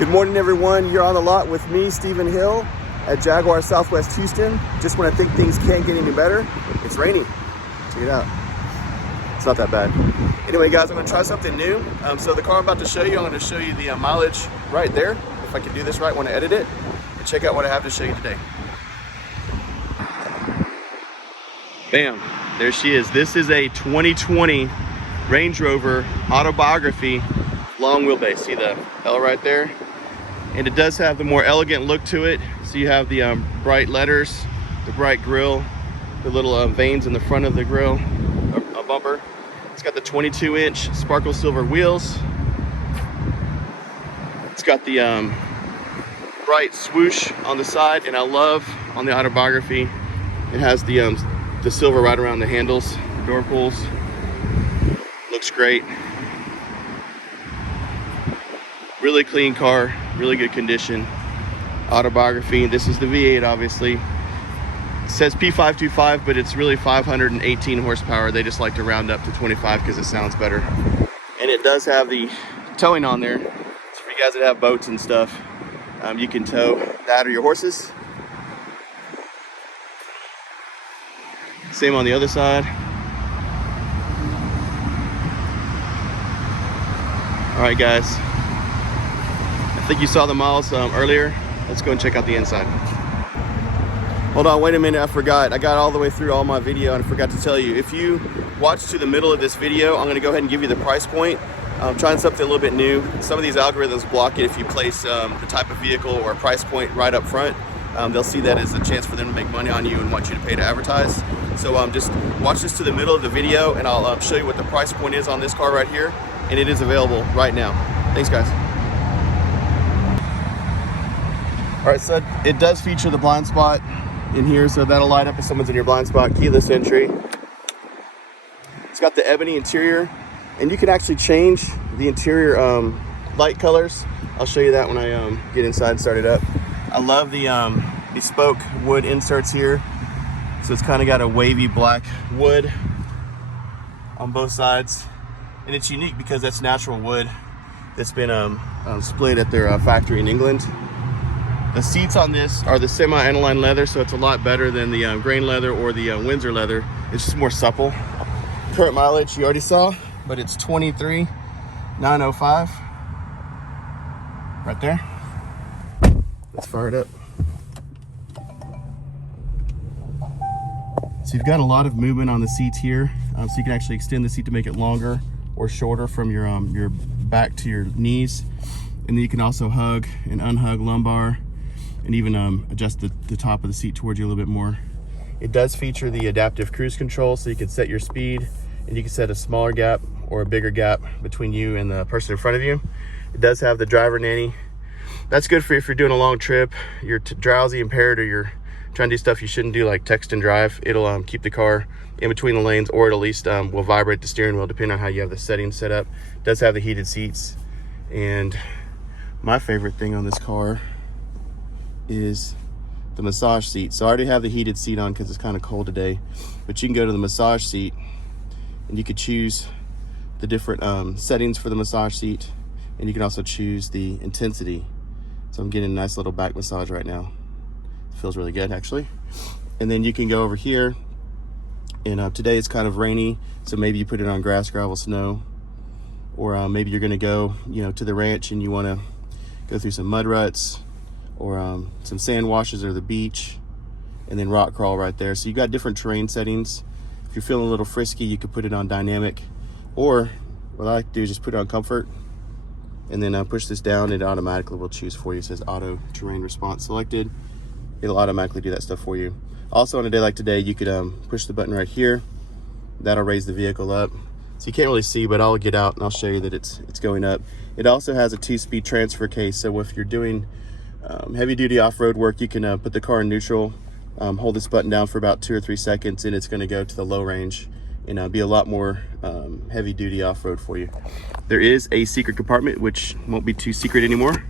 Good morning, everyone. You're on the lot with me, Stephen Hill, at Jaguar Southwest Houston. Just when I think things can't get any better, it's rainy. Check it out. It's not that bad. Anyway, guys, I'm gonna try something new. So the car I'm about to show you, I'm gonna show you the mileage right there. If I can do this right when I edit it. And check out what I have to show you today. Bam, there she is. This is a 2020 Range Rover Autobiography long wheelbase. See the L right there? And it does have the more elegant look to it. So you have the bright letters, the bright grille, the little veins in the front of the grille, a bumper. It's got the 22-inch sparkle silver wheels. It's got the bright swoosh on the side, and I love on the Autobiography, it has the silver right around the handles, the door pulls. Looks great. Really clean car, really good condition. Autobiography. This is the V8, obviously. It says P525, but it's really 518 horsepower. They just like to round up to 25 because it sounds better. And it does have the towing on there. So for you guys that have boats and stuff, you can tow that or your horses. Same on the other side. All right, guys. I think you saw the miles earlier. Let's go and check out the inside. Hold on, wait a minute, I forgot. I got all the way through all my video and I forgot to tell you. If you watch to the middle of this video, I'm gonna go ahead and give you the price point. I'm trying something a little bit new. Some of these algorithms block it if you place the type of vehicle or a price point right up front. They'll see that as a chance for them to make money on you and want you to pay to advertise. So just watch this to the middle of the video and I'll show you what the price point is on this car right here. And it is available right now. Thanks, guys. All right, so it does feature the blind spot in here, so that'll light up if someone's in your blind spot. Keyless entry. It's got the ebony interior, and you can actually change the interior light colors. I'll show you that when I get inside and start it up. I love the bespoke wood inserts here. So it's kind of got a wavy black wood on both sides. And it's unique because that's natural wood that's been split at their factory in England. The seats on this are the Semi Analine Leather, so it's a lot better than the grain leather or the Windsor leather. It's just more supple. Current mileage you already saw, but it's 23,905. Right there. Let's fire it up. So you've got a lot of movement on the seats here, so you can actually extend the seat to make it longer or shorter from your back to your knees. And then you can also hug and unhug lumbar and even adjust the top of the seat towards you a little bit more. It does feature the adaptive cruise control, so you can set your speed and you can set a smaller gap or a bigger gap between you and the person in front of you. It does have the driver nanny. That's good for if you're doing a long trip, you're drowsy, impaired, or you're trying to do stuff you shouldn't do, like text and drive. It'll keep the car in between the lanes, or it at least will vibrate the steering wheel depending on how you have the settings set up. It does have the heated seats. And my favorite thing on this car is the massage seat. So I already have the heated seat on because it's kind of cold today, but you can go to the massage seat and you could choose the different settings for the massage seat, and you can also choose the intensity. So I'm getting a nice little back massage right now. It feels really good, actually. And then you can go over here, and today it's kind of rainy, so maybe you put it on grass, gravel, snow, or maybe you're gonna go to the ranch and you want to go through some mud ruts or some sand washes or the beach, and then rock crawl right there. So you got different terrain settings. If you're feeling a little frisky, you could put it on dynamic, or what I like to do is just put it on comfort and then push this down. It automatically will choose for you. It says auto terrain response selected. It'll automatically do that stuff for you. Also on a day like today, you could push the button right here. That'll raise the vehicle up. So you can't really see, but I'll get out and I'll show you that it's going up. It also has a 2-speed transfer case, so if you're doing heavy duty off-road work, you can put the car in neutral, hold this button down for about 2 or 3 seconds, and it's going to go to the low range and be a lot more heavy duty off-road for you. There is a secret compartment, which won't be too secret anymore.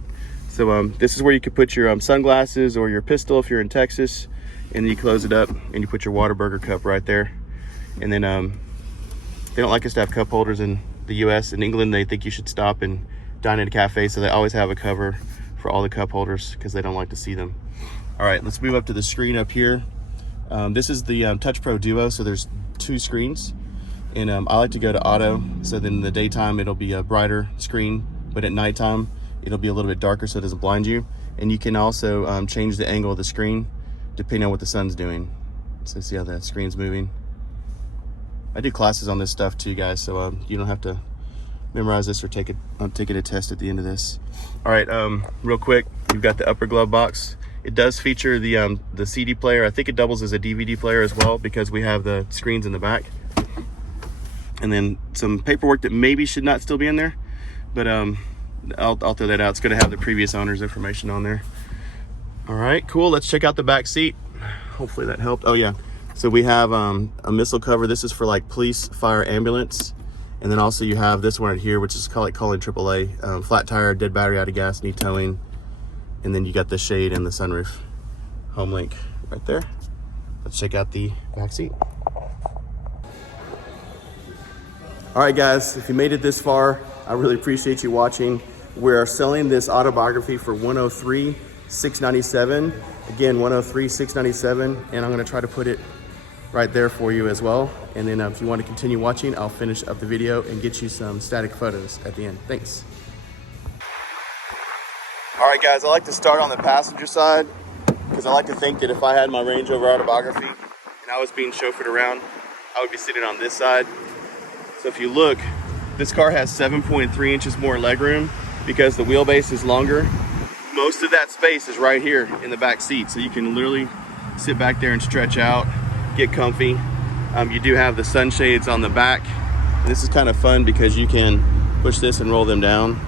So this is where you could put your sunglasses or your pistol if you're in Texas, and then you close it up and you put your Whataburger cup right there. And then they don't like us to have cup holders in the US. In England, they think you should stop and dine at a cafe, so they always have a cover for all the cup holders because they don't like to see them. All right, let's move up to the screen up here. This is the Touch Pro Duo, so there's 2 screens. And I like to go to auto, so then in the daytime it'll be a brighter screen, but at nighttime it'll be a little bit darker so it doesn't blind you. And you can also change the angle of the screen depending on what the sun's doing. So see how the screen's moving. I do classes on this stuff too, guys, so you don't have to memorize this or take it a test at the end of this. All right, real quick, you've got the upper glove box. It does feature the CD player. I think it doubles as a DVD player as well because we have the screens in the back. And then some paperwork that maybe should not still be in there, but I'll throw that out. It's going to have the previous owner's information on there. All right, cool. Let's check out the back seat. Hopefully that helped. Oh yeah, so we have a missile cover. This is for like police, fire, ambulance. And then also you have this one right here, which is calling AAA, flat tire, dead battery, out of gas, need towing. And then you got the shade and the sunroof. Home link right there. Let's check out the back seat. All right, guys, if you made it this far, I really appreciate you watching. We're selling this autobiography for $103,697. Again, $103,697, and I'm gonna try to put it right there for you as well. And then if you want to continue watching, I'll finish up the video and get you some static photos at the end. Thanks. All right, guys, I like to start on the passenger side because I like to think that if I had my Range Rover Autobiography and I was being chauffeured around, I would be sitting on this side. So if you look, this car has 7.3 inches more legroom because the wheelbase is longer. Most of that space is right here in the back seat. So you can literally sit back there and stretch out, get comfy. You do have the sunshades on the back. And this is kind of fun because you can push this and roll them down.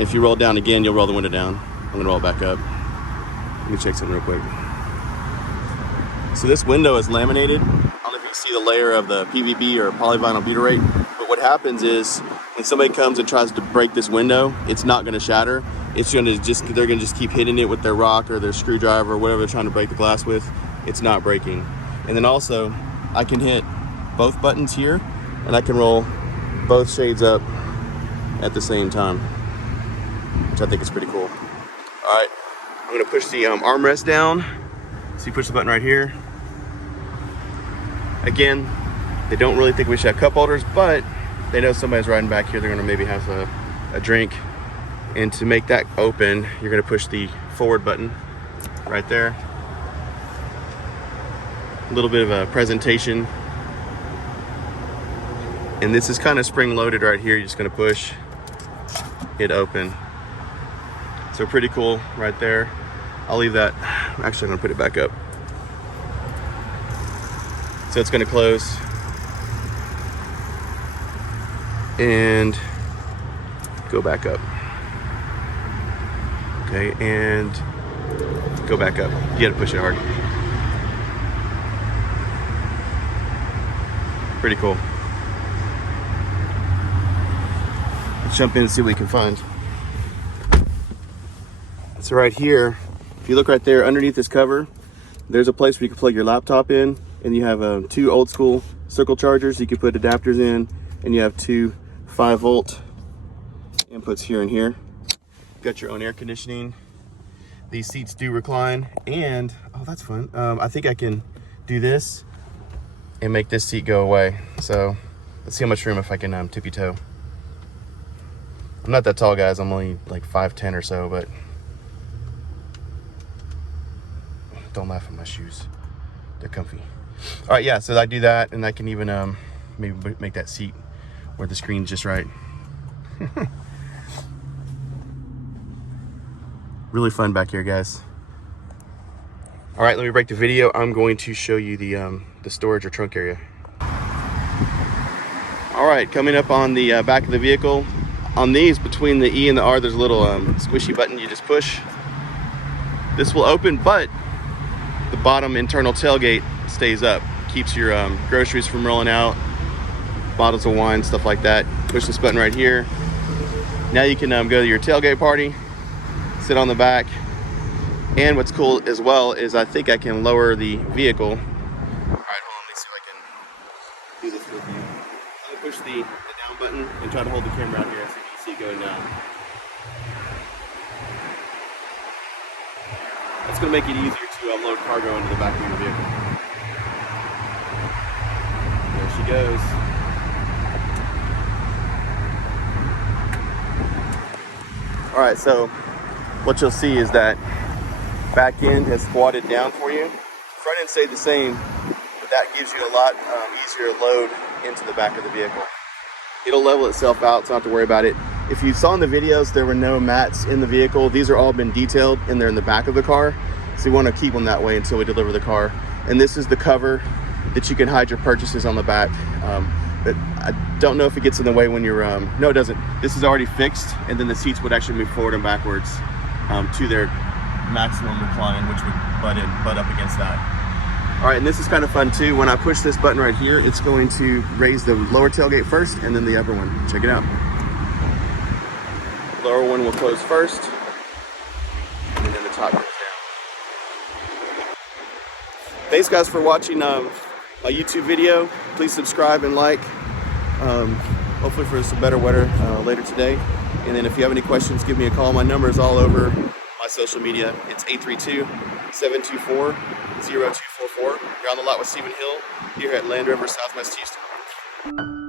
If you roll down again, you'll roll the window down. I'm gonna roll it back up. Let me check something real quick. So this window is laminated. I don't know if you see the layer of the PVB or polyvinyl butyrate, but what happens is when somebody comes and tries to break this window, it's not gonna shatter. They're gonna just keep hitting it with their rock or their screwdriver or whatever they're trying to break the glass with. It's not breaking. And then also, I can hit both buttons here and I can roll both shades up at the same time, which I think is pretty cool. All right, I'm gonna push the armrest down. So you push the button right here. Again, they don't really think we should have cup holders, but they know somebody's riding back here. They're gonna maybe have a drink. And to make that open, you're gonna push the forward button right there. A little bit of a presentation. And this is kind of spring loaded right here. You're just gonna push it open. So pretty cool right there. I'll leave that. Actually, I'm gonna put it back up. So it's gonna close. And go back up. Okay, and go back up. You gotta push it hard. Pretty cool. Let's jump in and see what we can find. So right here, if you look right there underneath this cover, there's a place where you can plug your laptop in, and you have 2 old school circle chargers you can put adapters in, and you have 2 5-volt inputs here and here. You've got your own air conditioning. These seats do recline, and oh, that's fun. I think I can do this and make this seat go away. So let's see how much room if I can tippy toe. I'm not that tall, guys. I'm only like 5'10" or so, but don't laugh at my shoes. They're comfy. All right, yeah, so I do that, and I can even maybe make that seat where the screen's just right. Really fun back here, guys. All right, let me break the video. I'm going to show you the storage or trunk area. All right, coming up on the back of the vehicle. On these, between the E and the R, there's a little squishy button you just push. This will open, but the bottom internal tailgate stays up. Keeps your groceries from rolling out, bottles of wine, stuff like that. Push this button right here. Now you can go to your tailgate party, sit on the back. And what's cool as well is I think I can lower the vehicle. All right, hold on, let me see if I can do this with you. I'm gonna push the down button and try to hold the camera out here so you can see it going down. That's going to make it easier to unload cargo into the back of your vehicle. There she goes. Alright, so what you'll see is that back end has squatted down for you. Front end stayed the same, but that gives you a lot easier load into the back of the vehicle. It'll level itself out, so don't have to worry about it. If you saw in the videos, there were no mats in the vehicle. These are all been detailed and they're in the back of the car. So you want to keep them that way until we deliver the car. And this is the cover that you can hide your purchases on the back. But I don't know if it gets in the way when you're, no it doesn't. This is already fixed, and then the seats would actually move forward and backwards to their maximum recline, which would butt up against that. All right, and this is kind of fun too. When I push this button right here, it's going to raise the lower tailgate first and then the upper one. Check it out. Lower one will close first, and then the top goes down. Thanks guys for watching my YouTube video. Please subscribe and like. Hopefully for some better weather later today. And then if you have any questions, give me a call. My number is all over my social media. It's 832-724-0244. You're on the lot with Stephen Hill here at Land Rover Southwest Houston.